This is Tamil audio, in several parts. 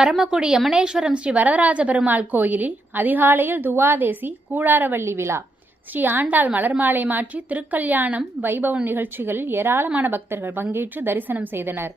பரமக்குடி யமனேஸ்வரம் ஸ்ரீ வரதராஜ பெருமாள் கோயிலில் அதிகாலையில் துவாதேசி கூடாரவள்ளி விழா. ஸ்ரீ ஆண்டாள் மலர் மாலை மாற்றி திருக்கல்யாணம் வைபவம் நிகழ்ச்சிகளில் ஏராளமான பக்தர்கள் பங்கேற்று தரிசனம் செய்தனர்.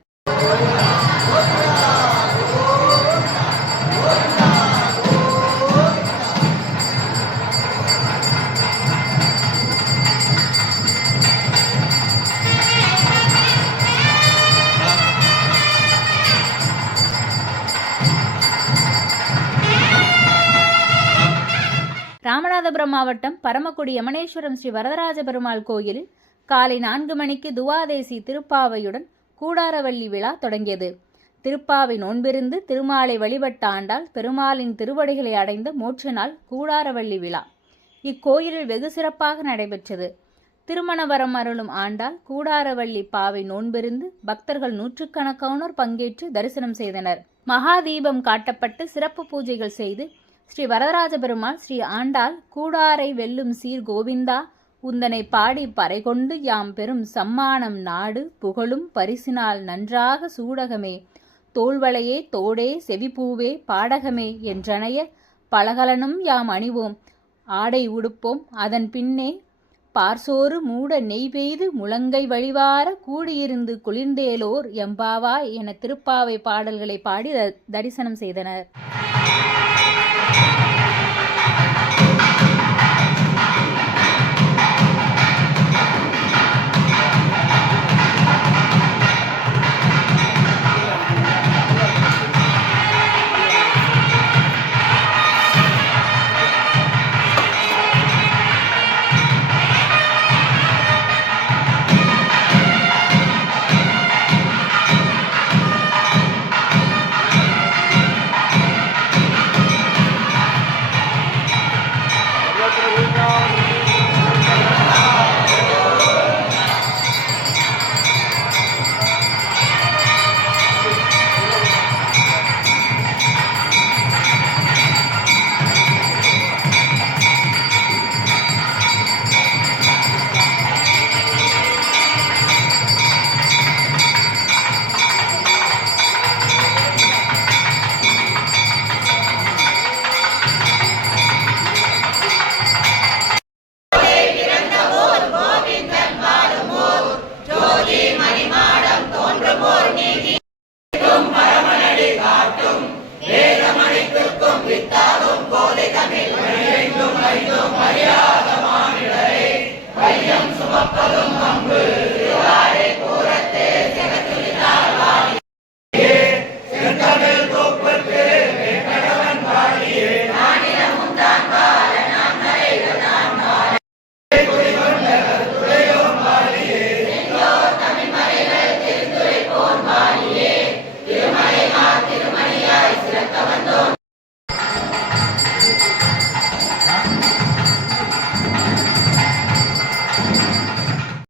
ராமநாதபுரம் மாவட்டம் பரமக்குடி யமனேஸ்வரம் ஸ்ரீ வரதராஜ பெருமாள் கோயிலில் காலை நான்கு மணிக்கு துவாதேசி திருப்பாவையுடன் கூடாரவள்ளி விழா தொடங்கியது. திருப்பாவை நோன்பிருந்து திருமாலை வழிபட்ட ஆண்டால் பெருமாளின் திருவடிகளை அடைந்த மோட்ச நாள் கூடாரவள்ளி விழா. இக்கோயிலில் வெகு சிறப்பாக நடைபெற்றது. திருமணவரம் அருளும் ஆண்டால் கூடாரவள்ளி பாவை நோன்பிருந்து பக்தர்கள் நூற்றுக்கணக்கானோர் பங்கேற்று தரிசனம் செய்தனர். மகாதீபம் காட்டப்பட்டு சிறப்பு பூஜைகள் செய்து ஸ்ரீ வரதராஜ பெருமாள் ஸ்ரீ ஆண்டாள் கூடாரை வெல்லும் சீர் கோவிந்தா உந்தனை பாடி பறை கொண்டு யாம் பெரும் சம்மானம் நாடு புகழும் பரிசினால் நன்றாக சூடகமே. தோள்வளையே தோடே செவிப்பூவே பாடகமே என்றனைய பலகலனும் யாம் அணிவோம். ஆடை உடுப்போம் அதன் பின்னே பார்சோறு மூட நெய் பெய்து முழங்கை வழிவார கூடியிருந்து குளிர்ந்தேலோர் எம்பாவாய் என திருப்பாவை பாடல்களை பாடி த- தரிசனம் செய்தனர். Thank you.